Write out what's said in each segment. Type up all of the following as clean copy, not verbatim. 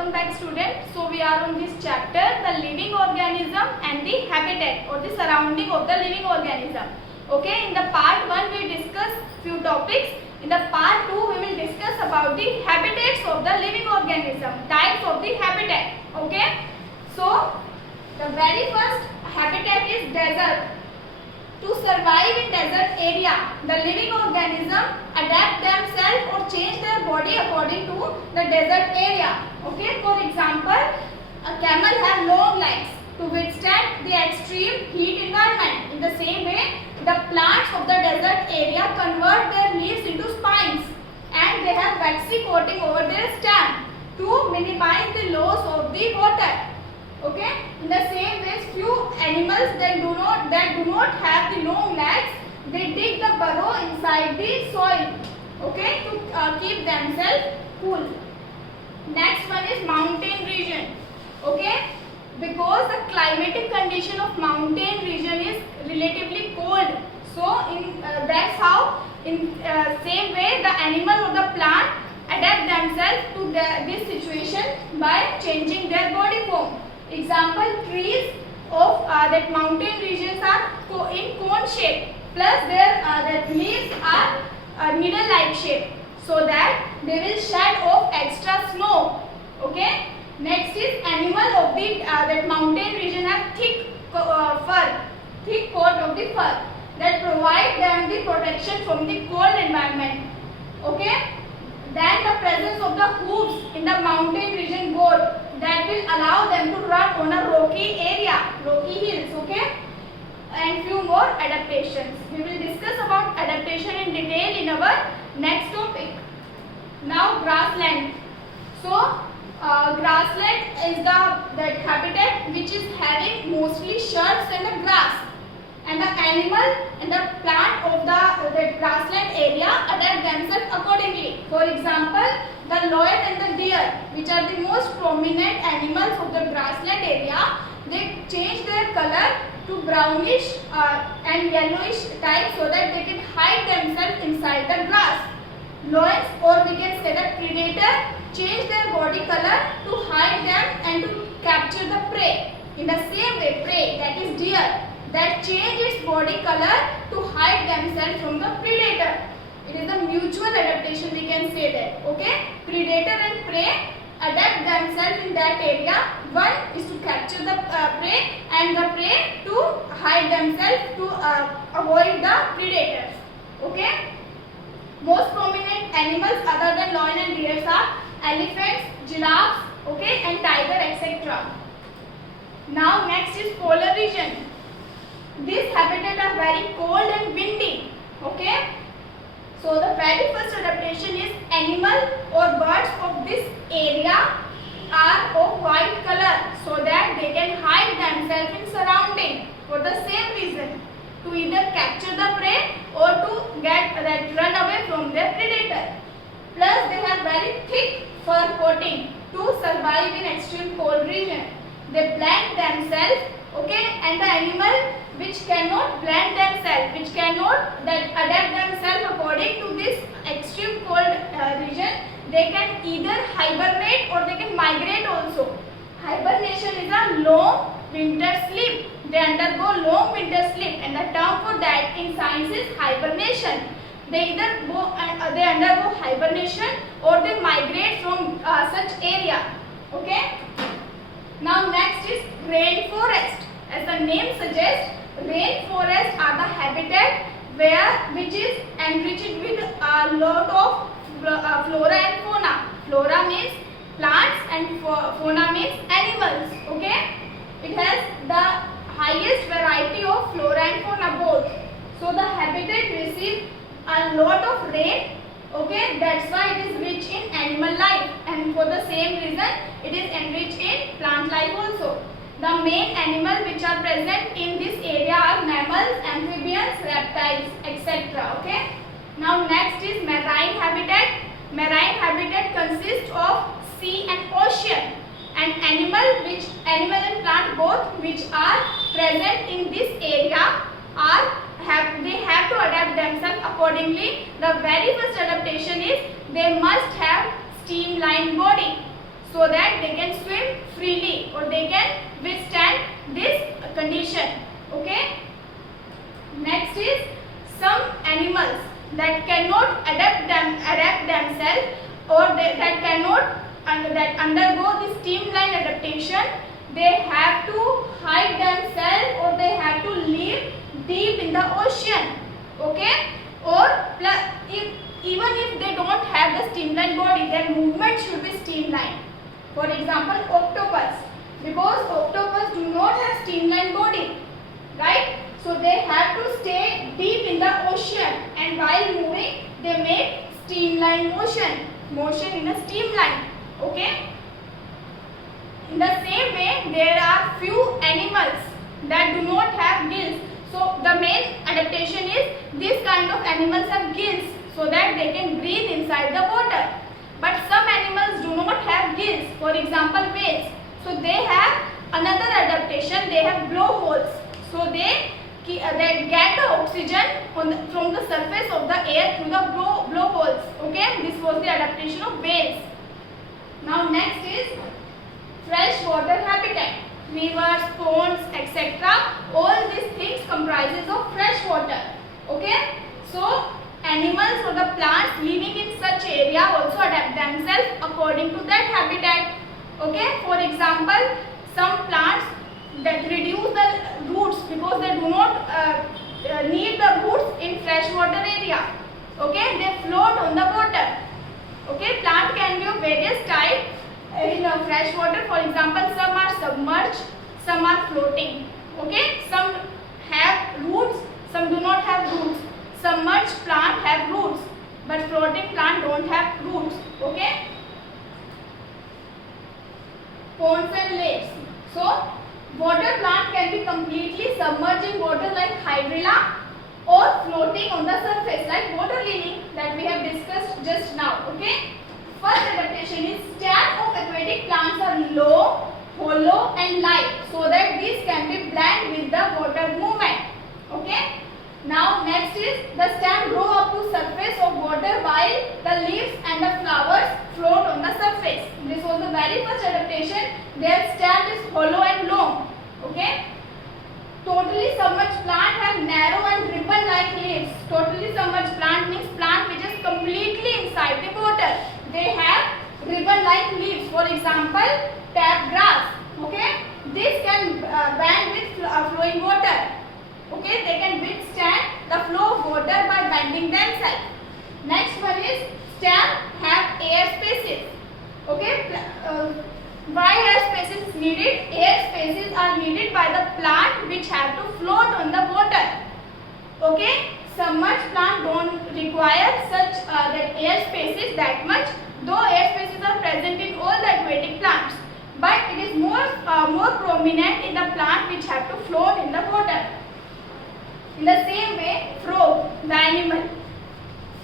welcome back students. So we are on this chapter, the living organism and the habitat or the surrounding of the living organism. Okay, in the part 1 we discuss few topics. In the part 2 we will discuss about the habitats of the living organism, types of the habitat. Okay, so the very first habitat is desert. To survive in desert area, the living organism adapt themselves or change their body according to the desert area. Okay, for example, a camel have long legs to withstand the extreme heat environment. In the same way, the plants of the desert area convert their leaves into spines and they have waxy coating over their stem to minimize the loss of the water. Okay, in the same way, few animals that do not have the long legs, they dig the burrow inside the soil, okay, to keep themselves cool. Next one is mountain region. Okay, because the climatic condition of mountain region is relatively cold, so that's how in same way the animal or the plant adapt themselves to this situation by changing their body form. Example, trees of that mountain regions are in cone shape, plus their leaves are needle-like shape, so that they will shed off extra snow. Okay. Next is animal of the that mountain region have thick fur, thick coat of the fur that provide them the protection from the cold environment. Okay. Then the presence of the hooves in the mountain region goat that will allow them to run on a rocky area, rocky hills. Okay, and few more adaptations. We will discuss about adaptation in detail in our next topic. Now grassland. So grassland is that habitat which is having mostly shrubs and the grass, and the animal and the plant of the grassland area adapt themselves accordingly. For example, the loin and the deer, which are the most prominent animals of the grassland area, they change their color to brownish and yellowish type so that they can hide themselves inside the grass. Loins, or we can say the predator, change their body color to hide them and to capture the prey. In the same way, prey, that is deer, that change its body color to hide themselves from the predator. It is a mutual adaptation, we can say that. Okay, predator and prey adapt themselves in that area. One is to capture the prey and the prey to hide themselves to avoid the predators. Okay, most prominent animals other than lion and deer are elephants, giraffes, okay, and tiger, etc. Now next is polar region. These habitats are very cold and windy. Okay, so the very first adaptation is animal or birds of this area are of white color so that they can hide themselves in surrounding for the same reason, to either capture the prey or to run away from their predator. Plus they have very thick fur coating to survive in extreme cold region. They blend themselves, okay, and the animal which cannot blend themselves, which cannot adapt themselves according to this extreme cold region, they can either hibernate or they can migrate also. Hibernation is a long winter sleep. They undergo long winter sleep, and the term for that in science is hibernation. They either they undergo hibernation or they migrate from such area. Okay. Now next is rainforest. As the name suggests, rainforests are the habitat which is enriched with a lot of flora and fauna. Flora means plants and fauna means animals. Okay, it has the highest variety of flora and fauna both. So the habitat receives a lot of rain. Okay, that's why it is rich in animal life, and for the same reason it is enriched in plant life also. The main animals which are present in this area are mammals, amphibians, reptiles, etc. Okay. Now next is marine habitat. Marine habitat consists of sea and ocean, and animal and plant both which are present in this area they have to adapt themselves accordingly. The very first adaptation is they must have streamlined body. so that they can swim freely or they can withstand this condition. Okay. Next is some animals that cannot adapt themselves or that cannot that undergo the streamline adaptation. They have to hide themselves or they have to live deep in the ocean. Okay. Or even if they don't have the streamlined body, their movement should be streamlined. For example, octopus, because octopus do not have streamlined body, right? So they have to stay deep in the ocean, and while moving they make streamline motion in a streamline. Okay. In the same way, there are few animals that do not have gills. So the main adaptation is this kind of animals have gills so that they can breathe inside the water. But some animals do not have gills. For example, whales. So they have another adaptation. They have blowholes. So they get the oxygen from the surface of the air through the blowholes. Okay, this was the adaptation of whales. Now next is freshwater habitat. Rivers, ponds, etc. All these things comprises of fresh water. Okay, so animals or the plants living in such area also adapt themselves according to that habitat. Okay, for example, some plants that reduce the roots because they do not need the roots in freshwater area. Okay, they float on the water. Okay, plant can be of various types in freshwater. For example, some are submerged, some are floating. Okay, some have roots, some do not have roots. Submerged plant have roots, but floating plant don't have roots. Okay. Ponds and lakes. So water plant can be completely submerged in water like hydrilla or floating on the surface like water lily that we have discussed just now. Okay. First adaptation is stem of aquatic plants are low, hollow and light so that these can be blend with the water movement. Okay. Now next is the stem grow up to surface of water while the leaves and the flowers float on the surface. This was the very first adaptation. Their stem is hollow and long. Okay. Totally submerged plant have narrow and ribbon-like leaves. Totally submerged plant means plant which is completely inside the water. They have ribbon-like leaves. For example, tap grass. Okay. This can bend with flowing water. Okay, they can withstand the flow of water by bending themselves. Next one is stem have air spaces. Okay, why air spaces is needed? Air spaces are needed by the plant which have to float on the water. Okay, submerged plant don't require such that air spaces that much, though air spaces are present in all the aquatic plants. But it is more prominent in the plant which have to float in the water. In the same way, frog, the animal.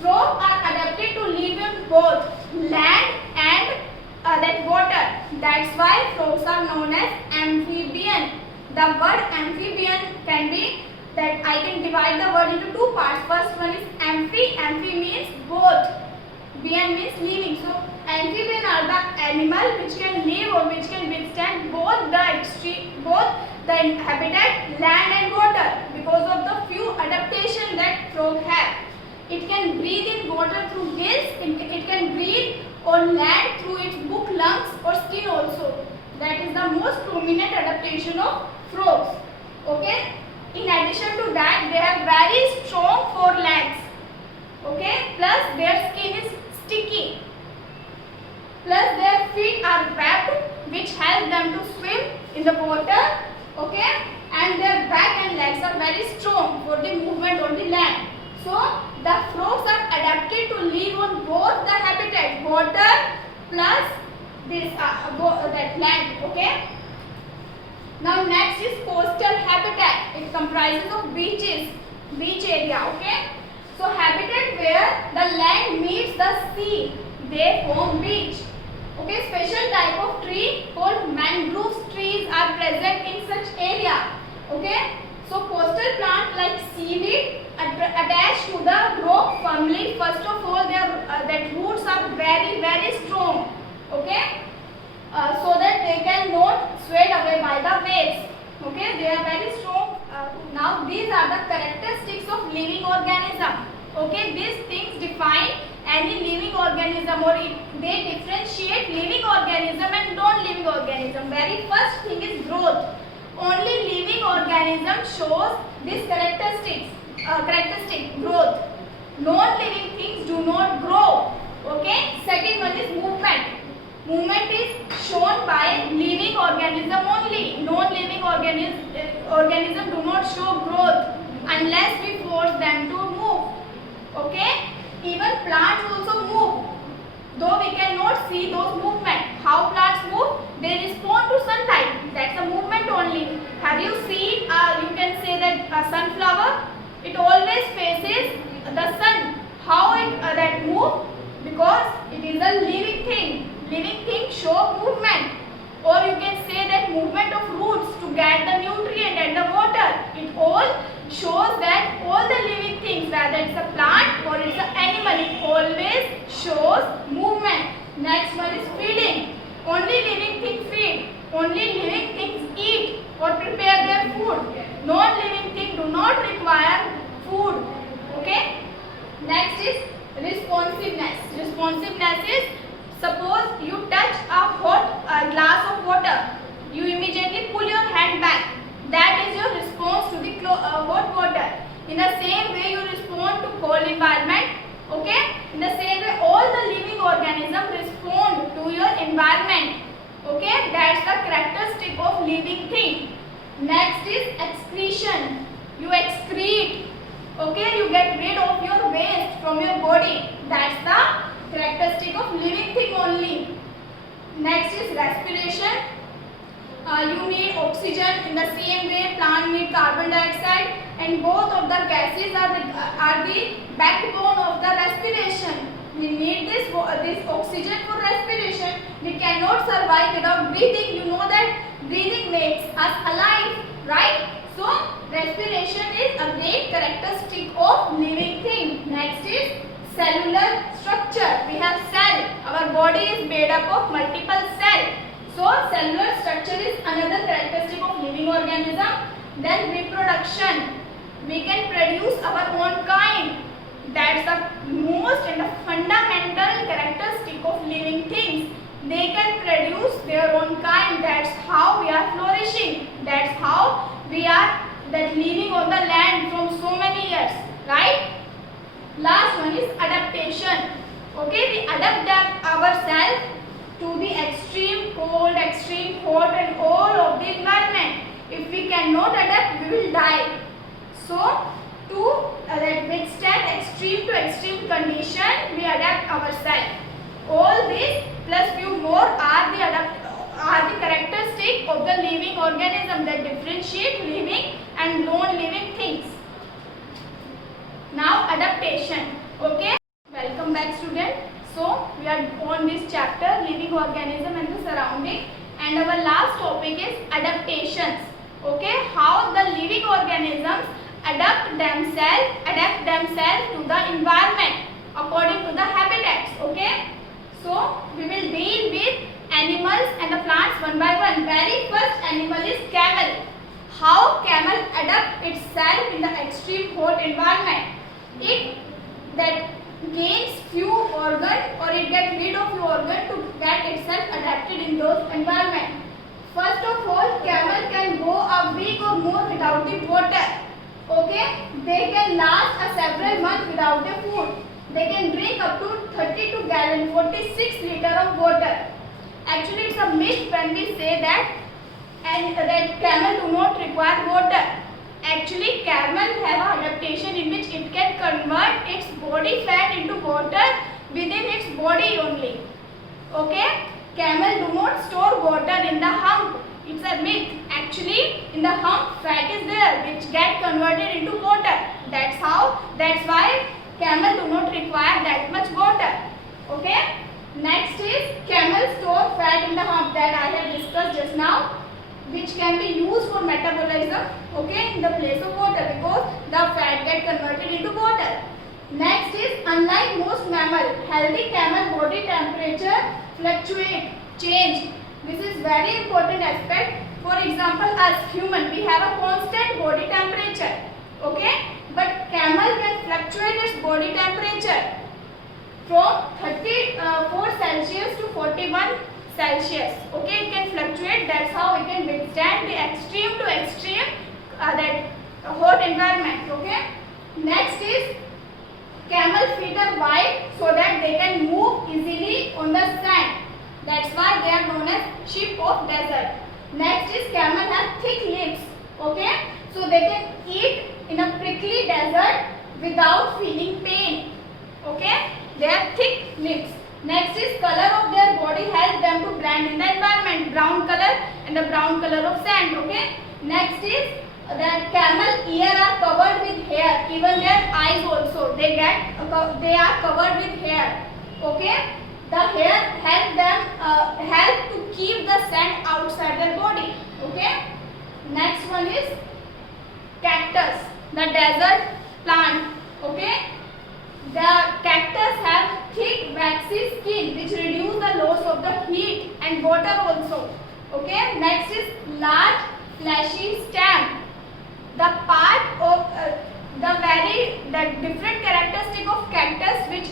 Frogs are adapted to live in both land and that water. That's why frogs are known as amphibian. The word amphibian can be that I can divide the word into two parts. First one is amphi. Amphi means both. Bian means living. So amphibian are the animal which can live or which can withstand both the habitat, land and water because of the few adaptation that frog have. It can breathe in water through gills, it can breathe on land through its book lungs or skin also. That is the most prominent adaptation of frogs. Okay. In addition to that, they have very strong forelegs. Okay. Plus their skin is sticky. Plus their feet are webbed which help them to swim in the water. Okay, and their back and legs are very strong for the movement on the land. So the frogs are adapted to live on both the habitat, water plus this that land. Okay. Now next is coastal habitat. It comprises of beaches, beach area. Okay. So habitat where the land meets the sea, they form beach. Okay, special type of tree called mangrove trees are present in such area. Okay, so coastal plant like seaweed attached to the rock firmly. First of all, their that roots are very strong. Okay, so that they can not sweat away by the waves. Okay, they are very strong. Now these are the characteristics of living organism. Okay, these things define any living organism, or they differentiate living organism and non-living organism. Very first thing is growth. Only living organism shows this characteristic growth. Non-living things do not grow. Okay. Second one is movement. Movement is shown by living organism only. Non-living organism do not show growth unless we force them to move. Okay. Even plants also move, though we cannot see those movements. How plants move? They respond to sunlight. That's a movement only. Have you seen? You can say that a sunflower. It always faces the sun. How it that move? Because it is a living thing. Living things show movement. Or you can say that movement of roots to get the nutrient and the water. It all shows that all the living things, whether it's a plant or it's an animal, it always shows movement. Next one is feeding. Only living things feed. Only living things eat or prepare their food. Non-living things do not require food. Okay. Next is responsiveness. Responsiveness is, suppose you touch a hot glass of water, you immediately pull your hand back. That is your response to the hot water. In the same way you respond to cold environment. Okay. In the same way all the living organisms respond to your environment. Okay. That's the characteristic of living thing. Next is excretion. You excrete. Okay. You get rid of your waste from your body. That's the characteristic of living thing only. Next is respiration. You need oxygen. In the same way plant need carbon dioxide, and both of the gases are the backbone of the respiration. We need this oxygen for respiration. We cannot survive without breathing. You know that breathing makes us alive, right? So respiration is a great characteristic of living thing. Next is cellular structure. We have cell. Our body is made up of multiple cells. So cellular structure is another characteristic of living organism. Then reproduction. We can produce our own kind. That's the most and the fundamental characteristic of living things. They can produce their own kind. That's how we are flourishing. That's how we are living on the land from so many years. Right? Last one is adaptation. Okay, we adapt ourselves to the extreme cold, extreme hot and all of the environment. If we cannot adapt, we will die. So, to withstand extreme to extreme condition, we adapt ourselves. All this plus few more are the characteristics of the living organism that differentiate living and non-living things. Now adaptation. Okay. Welcome back, student. So we are on this chapter living organism and the surrounding, and our last topic is adaptations. Okay. How the living organisms adapt themselves to the environment according to the habitats. Okay. So we will deal with animals and the plants one by one. Very first animal is camel. How camel adapt itself in the extreme hot environment. It that gains few organ or it gets rid of few organ to get itself adapted in those environment. First of all, camel can go a week or more without the water. Okay, they can last several months without the food. They can drink up to 32 gallon, 46 liter of water. Actually, it's a myth when we say that camel do not require water. Actually, camel have an adaptation in which it can convert its body fat into water within its body only. Okay? Camel do not store water in the hump. It's a myth. Actually, in the hump, fat is there which get converted into water. That's why camel do not require that much water. Okay? Next is camel store fat in the hump that I have discussed just now, which can be used for metabolism, okay, in the place of water because the fat get converted into water. Next is, unlike most mammal, healthy camel body temperature fluctuate, change. This is very important aspect. For example, as human, we have a constant body temperature. Okay, but camel can fluctuate its body temperature from 34 Celsius to 41 Celsius. Okay, it can fluctuate. That's how it can withstand the extreme to extreme that hot environment. Okay. Next is camel feet are wide so that they can move easily on the sand. That's why they are known as sheep of desert. Next is camel have thick lips. Okay, so they can eat in a prickly desert without feeling pain. Okay, they have thick lips. Next is color of their body helps them to blend in the environment. Brown color and the brown color of sand. Okay. Next is that camel ear are covered with hair. Even their eyes also they are covered with hair. Okay. The hair help to keep the sand outside their body. Okay. Next one is cactus, the desert plant. Okay. The cactus have thick waxy skin which reduce the loss of the heat and water also. Okay. Next is large fleshy stem. The part of the different characteristic of cactus which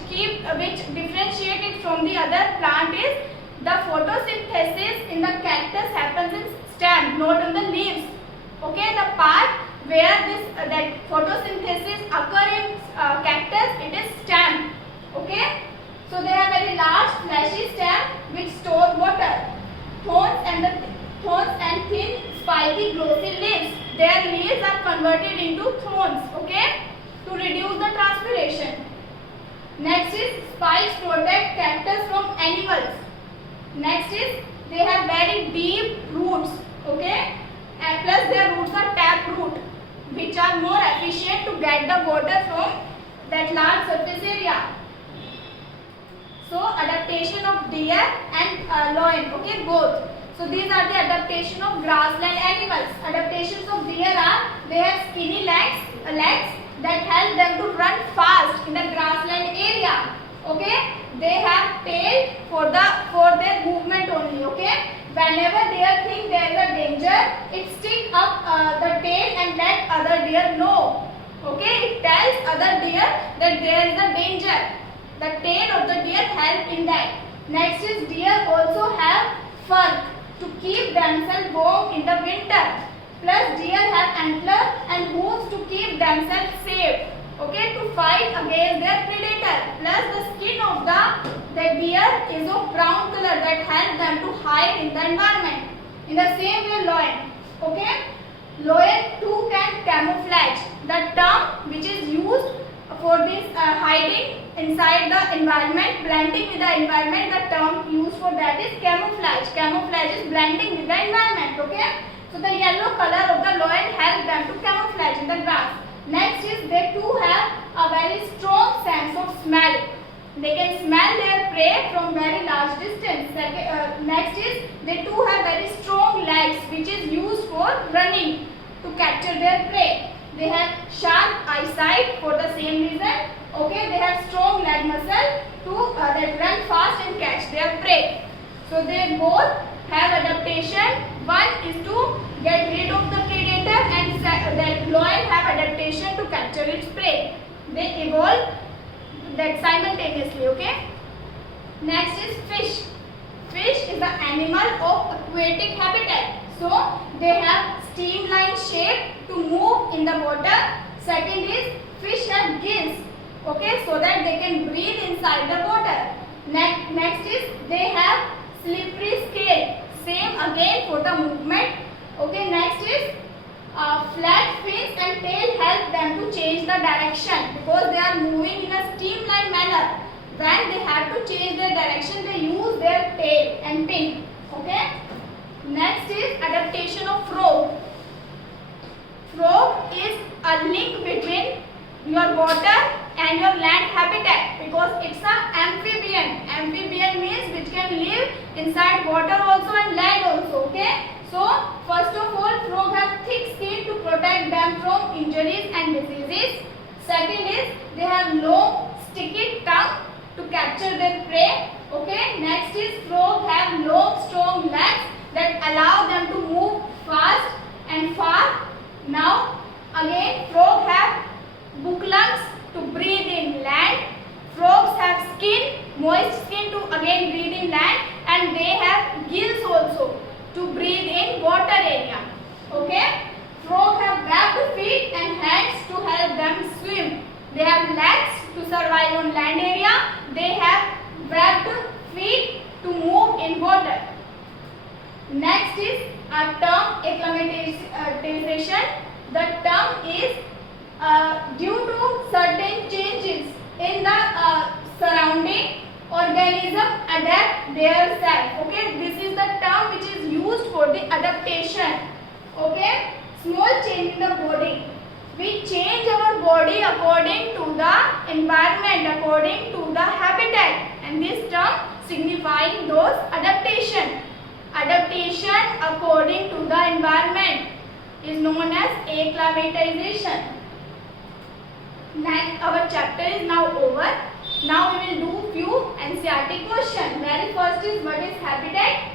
differentiate it from the other plant is the photosynthesis in the cactus happens in stem, not on the leaves. Okay, the part where that photosynthesis occur in cactus, it is stem. Okay, so they have very large fleshy stem which store water. Thorns and thin spiky glossy leaves. Their leaves are converted into thorns. Okay, to reduce the transpiration. Next is spikes protect cactus from animals. Next is they have very deep roots. Okay, and plus their roots are tap root, which are more efficient to get the water from that large surface area. So adaptation of deer and lion. Okay, both. So these are the adaptation of grassland animals. Adaptations of deer are they have skinny legs that help them to run fast in the grassland area. Okay, they have tail for their movement only. Okay, whenever deer think there is a danger, it sticks up the tail and let other deer know. Okay, it tells other deer that there is a danger. The tail of the deer help in that. Next is deer also have fur to keep themselves warm in the winter. Plus deer have antlers and hooves to keep themselves safe. Okay, to fight against their predator. Plus the skin of the deer is of brown color that helps them to hide in the environment. In the same way lion. Okay, lion too can camouflage. The term which is used for this hiding inside the environment, blending with the environment, the term used for that is camouflage. Camouflage is blending with the environment. Okay, so the yellow color of the lion helps them to camouflage in the grass. Next is they too have a very strong sense of smell. They can smell their prey from very large distance. Next is they too have very strong legs which is used for running to capture their prey. They have sharp eyesight for the same reason. Okay, they have strong leg muscle to that run fast and catch their prey. So they both have adaptation. One is to get rid of the predator and that lion have adaptation to capture its prey. They evolve that simultaneously. Okay. Next is fish. Fish is an animal of aquatic habitat. So they have streamlined shape to move in the water. Second is fish have gills. Okay, so that they can breathe inside the water. Next is they have slippery scale. Same again for the movement. Okay, next is flat fins and tail help them to change the direction because they are moving in a streamlined manner. When they have to change their direction, they use their tail and fin. Okay. Next is adaptation of frog. Frog is a link between your water and your land habitat because it's an amphibian. Amphibian means which can live inside water also and land also. Okay. So first of all, frog have thick skin to protect them from injuries and diseases. Second is they have long sticky tongue to capture their prey. Okay. Next is frog have long strong legs Now again, frog have book lungs to breathe in land. Frogs have skin, moist skin to again breathe in land, and they have gills also to breathe in water area. Okay? Frogs have webbed feet and hands to help them swim. They have legs to survive on land area. They have webbed feet to move in water. Next is a term acclimatization. The term is due to certain changes in the surrounding, organism adapt their self. Okay, this is the term which is used for the adaptation. Okay, small change in the body. We change our body according to the environment, according to the habitat, and this term signifying those adaptation. Adaptation according to the environment is known as acclimatization. Next, our chapter is now over. Now we will do few NCERT questions. Very first is what is habitat,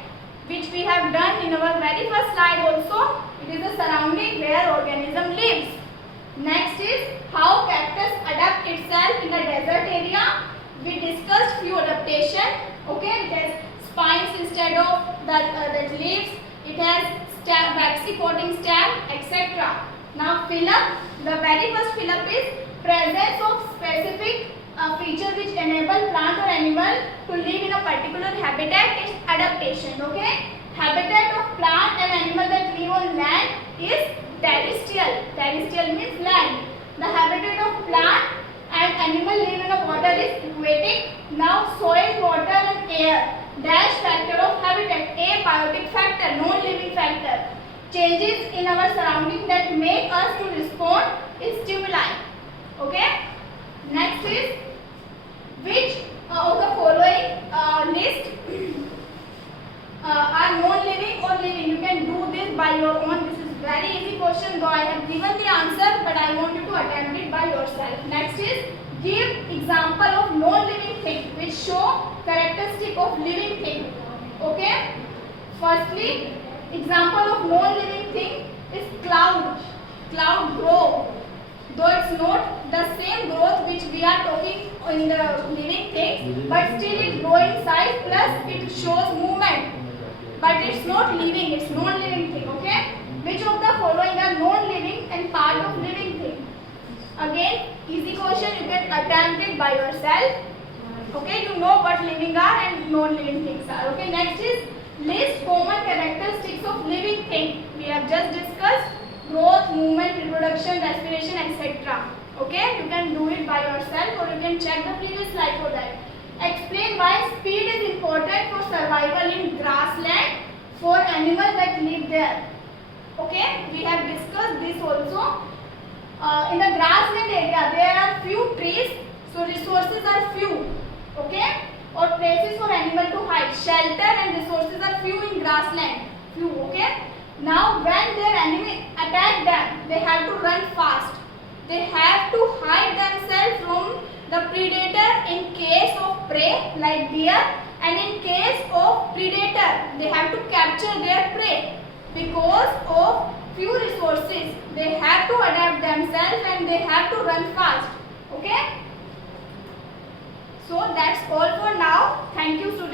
which we have done in our very first slide also. It is the surrounding where organism lives. Next is how cactus adapt itself in the desert area. We discussed few adaptation. Okay, it has spines instead of that leaves. It has stem, waxy coating stem, etc. Now phylum. The very first phylum is presence of specific feature which enable plant or animal to live in a particular habitat is adaptation. Okay, habitat of plant and animal that live on land is terrestrial. Terrestrial means land. The habitat of plant and animal live in a water is aquatic. Now soil, water and air. Dash factor of habitat. A biotic factor, non-living factor. Changes in our surrounding that make us to respond is stimuli. Okay. Next is which of the following list are non-living or living? You can do this by your own. This is very easy question, though I have given the answer, but I want you to attempt it by yourself. Next is give example of non-living thing which show characteristic of living thing. Okay. Firstly, example of non-living thing is cloud. Cloud grow. Though it's not the same growth which we are talking in the living things, but still it grow in size plus it shows movement. But it's not living, it's non-living thing. Okay. Which of the following are non-living and part of living thing? Again, easy question, you can attempt it by yourself. Okay, you know what living are and non-living things are. Okay, next is list common characteristics of living thing. We have just discussed growth, movement, reproduction, respiration, etc. Okay, you can do it by yourself or you can check the previous slide for that. Explain why speed is important for survival in grassland for animals that live there. Okay, we have discussed this also. In the grassland area, there are few trees, so resources are few. Okay, or places for animal to hide. Shelter and resources are few in grassland. Few. Okay. Now, when their enemy attack them, they have to run fast. They have to hide themselves from the predator in case of prey like deer, and in case of predator, they have to capture their prey. Because of few resources, they have to adapt themselves and they have to run fast. Okay? So that's all for now. Thank you, students.